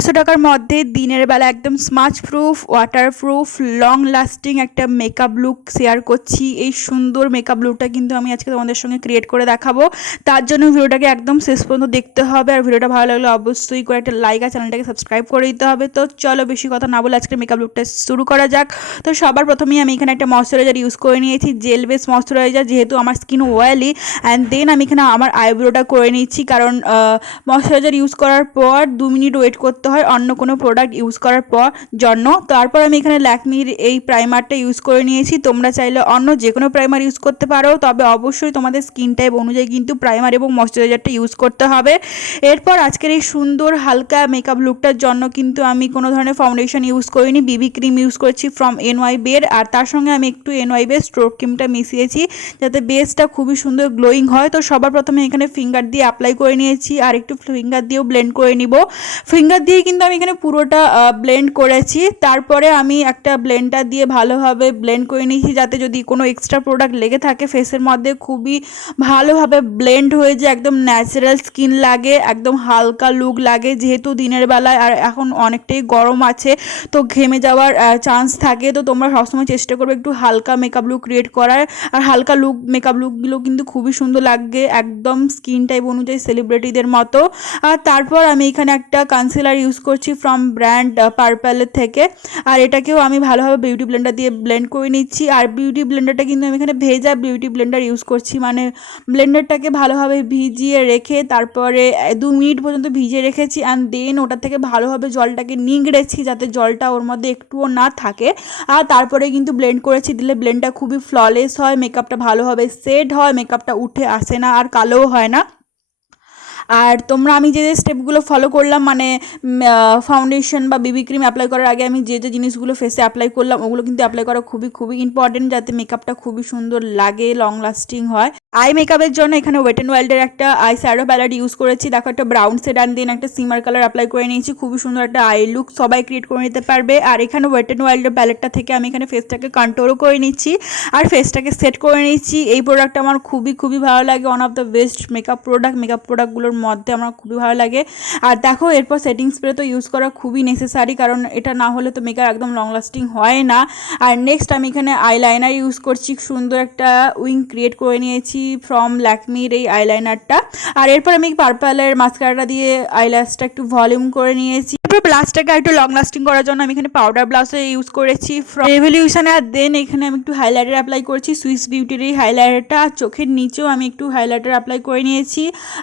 পাঁচশো টাকার মধ্যে দিনের বেলা একদম smudge proof water proof long lasting একটা মেকআপ লুক শেয়ার করছি। এই সুন্দর মেকআপ লুকটা কিন্তু আমি আজকে তোমাদের সঙ্গে ক্রিয়েট করে দেখাবো। তার জন্য ভিডিওটাকে একদম শেষ পর্যন্ত দেখতে হবে। আর ভিডিওটা ভালো লাগলে অবশ্যই করে একটা লাইক আর চ্যানেলটাকে সাবস্ক্রাইব করে দিতে হবে। তো চলো বেশি কথা না বলে আজকে মেকআপ লুকটা শুরু করা যাক। তো সবার প্রথমেই আমি এখানে একটা ময়শ্চারাইজার ইউজ করে নিয়েছি জেল বেস ময়শ্চারাইজার যেহেতু আমার স্কিন অয়েলি অ্যান্ড দেন আমি এখানে আমার আইব্রোটা করে নিচ্ছি। কারণ ময়শ্চারাইজার ইউজ করার পর দু মিনিট ওয়েট করতে হয় অন্য কোনো প্রোডাক্ট ইউজ করার পর জন্য। তারপর আমি এখানে ল্যাকমির এই প্রাইমারটা ইউজ করে নিয়েছি। তোমরা চাইলে অন্য যে কোনো প্রাইমার ইউজ করতে পারো। তবে অবশ্যই তোমাদের স্কিন টাইপ অনুযায়ী কিন্তু প্রাইমার এবং ময়শ্চারাইজারটা ইউজ করতে হবে। এরপর আজকের এই সুন্দর হালকা মেকআপ লুকটার জন্য কিন্তু আমি কোনো ধরনের ফাউন্ডেশন ইউজ করিনি। বিবি ক্রিম ইউজ করছি ফ্রম এনওয়াই বের আর তার সঙ্গে আমি একটু এনওয়াই বের স্ট্রোক ক্রিমটা মিশিয়েছি যাতে বেসটা খুবই সুন্দর গ্লোয়িং হয়। তো সবার প্রথমে এখানে ফিঙ্গার দিয়ে অ্যাপ্লাই করে নিয়েছি। আর একটু ফিঙ্গার দিয়েও ব্লেন্ড করে নিব। ফিঙ্গার দিয়ে কিন্তু আমি এখানে পুরোটা ব্লেন্ড করেছি। তারপরে আমি একটা ব্লেন্ডার দিয়ে ভালোভাবে ব্লেন্ড করে নিয়েছি যাতে যদি কোনো এক্সট্রা প্রোডাক্ট লেগে থাকে ফেসের মধ্যে খুবই ভালোভাবে ব্লেন্ড হয়ে যায়, একদম ন্যাচারাল স্কিন লাগে, একদম হালকা লুক লাগে। যেহেতু দিনের বেলায় আর এখন অনেকটাই গরম আছে, তো ঘেমে যাওয়ার চান্স থাকে। তো তোমরা সবসময় চেষ্টা করবে একটু হালকা মেকআপ লুক ক্রিয়েট করার। আর হালকা লুক মেকআপ লুকগুলো কিন্তু খুবই সুন্দর লাগে, একদম স্কিন টাইপ অনুযায়ী সেলিব্রিটিদের মতো। আর তারপর আমি এখানে একটা কনসিলার ইউজ করছি ফ্রম ব্র্যান্ড পার্পেলের থেকে। আর এটাকেও আমি ভালোভাবে বিউটি ব্লেন্ডার দিয়ে ব্লেন্ড করে নিচ্ছি। আর বিউটি ব্লেন্ডারটা কিন্তু আমি এখানে ভেজা বিউটি ব্লেন্ডার ইউজ করছি। মানে ব্লেন্ডারটাকে ভালোভাবে ভিজিয়ে রেখে তারপরে দু মিনিট পর্যন্ত ভিজিয়ে রেখেছি। অ্যান্ড দেন ওটা থেকে ভালোভাবে জলটাকে নিংড়েছি যাতে জলটা ওর মধ্যে একটুও না থাকে। আর তারপরে কিন্তু ব্লেন্ড করেছি। দিলে ব্লেন্ডটা খুবই ফ্ললেস হয় মেকআপটা ভালোভাবে সেট হয় মেকআপটা উঠে আসে না, আর কালোও হয় না। আর তোমরা আমি যে যে স্টেপগুলো ফলো করলাম মানে ফাউন্ডেশন বা বিবি ক্রিম অ্যাপ্লাই করার আগে আমি যে যে জিনিসগুলো ফেসে অ্যাপ্লাই করলাম, ওগুলো কিন্তু অ্যাপ্লাই করা খুবই খুবই ইম্পর্টেন্ট যাতে মেকআপটা খুবই সুন্দর লাগে লং লাস্টিং হয়। আই মেকআপের জন্য এখানে ওয়েট অ্যান্ড ওয়াইল্ডের একটা আই শ্যাডো প্যালেট ইউজ করেছি। দেখো, একটা ব্রাউন সেড অ্যান্ড দেন একটা সিমার কালার অ্যাপ্লাই করে নিয়েছি। খুবই সুন্দর একটা আই লুক সবাই ক্রিয়েট করে নিতে পারবে। আর এখানে ওয়েট অ্যান্ড ওয়াইল্ডের প্যালেটটা থেকে আমি এখানে ফেসটাকে কন্ট্রোলও করে নিচ্ছি। আর ফেসটাকে সেট করে নিচ্ছি। এই প্রোডাক্টটা আমার খুবই খুবই ভালো লাগে। One of the best makeup product makeup প্রোডাক্টগুলোর মধ্যে আমার খুবই ভালো লাগে। আর দেখো, এরপর সেটিং স্প্রে তো ইউজ করা খুবই নেসেসারি কারণ এটা না হলে তো মেকআপ একদম লং লাস্টিং হয় না। আর নেক্সট আমি এখানে আইলাইনার ইউজ করছি। সুন্দর একটা উইং ক্রিয়েট করে নিয়েছি। ফ্রম ল্যাকমির এই আইলাইনারটা আর এরপর আমি পার্পেলের মাস্কারাটা দিয়ে আইল্যাশটা একটু ভলিউম করে নিয়েছি। এরপর ব্লাশটাকে একটু লং লাস্টিং করার জন্য আমি এখানে পাউডার ব্লাউসে ইউজ করেছি। ফ্রম রেভলিউশন আর দেন এখানে আমি একটু হাইলাইটার অ্যাপ্লাই করেছি। সুইস বিউটির এই হাইলাইটারটা চোখের নিচেও আমি একটু হাইলাইটার অ্যাপ্লাই করে নিয়েছি।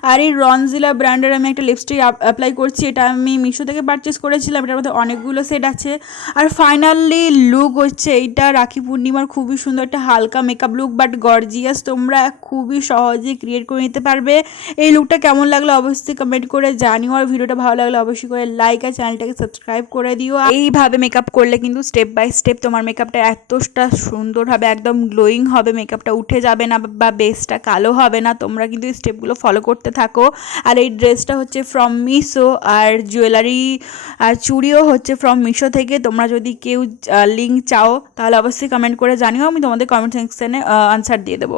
আর এই রনজিলা ব্র্যান্ডের আমি একটা লিপস্টিক অ্যাপ্লাই করছি। এটা আমি মিশো থেকে পারচেস করেছিলাম। এটার মধ্যে অনেকগুলো সেট আছে। আর ফাইনালি লুক হচ্ছে এইটা। রাখি পূর্ণিমার খুবই সুন্দর একটা হালকা মেকআপ লুক বাট গর্জিয়াস তোমরা খুবই সহজে ক্রিয়েট করে নিতে পারবে। এই লুকটা কেমন লাগল অবশ্যই কমেন্ট করে জানিও। আর ভিডিওটা ভালো লাগলে অবশ্যই করে লাইক আর চ্যানেলটাকে সাবস্ক্রাইব করে দিও। এইভাবে মেকআপ করলে কিন্তু স্টেপ বাই স্টেপ তোমার মেকআপটা এতটা সুন্দর হবে, একদম গ্লোয়িং হবে মেকআপটা উঠে যাবে না বা বেসটা কালো হবে না। তোমরা কিন্তু এই স্টেপগুলো ফলো করতে থাকো। আর এই ড্রেসটা হচ্ছে ফ্রম মিশো আর জুয়েলারি আর চুড়িও হচ্ছে ফ্রম মিশো থেকে। তোমরা যদি কেউ লিঙ্ক চাও, তাহলে অবশ্যই কমেন্ট করে জানিও। আমি তোমাদের কমেন্ট সেকশানে আনসার দিয়ে দেবো।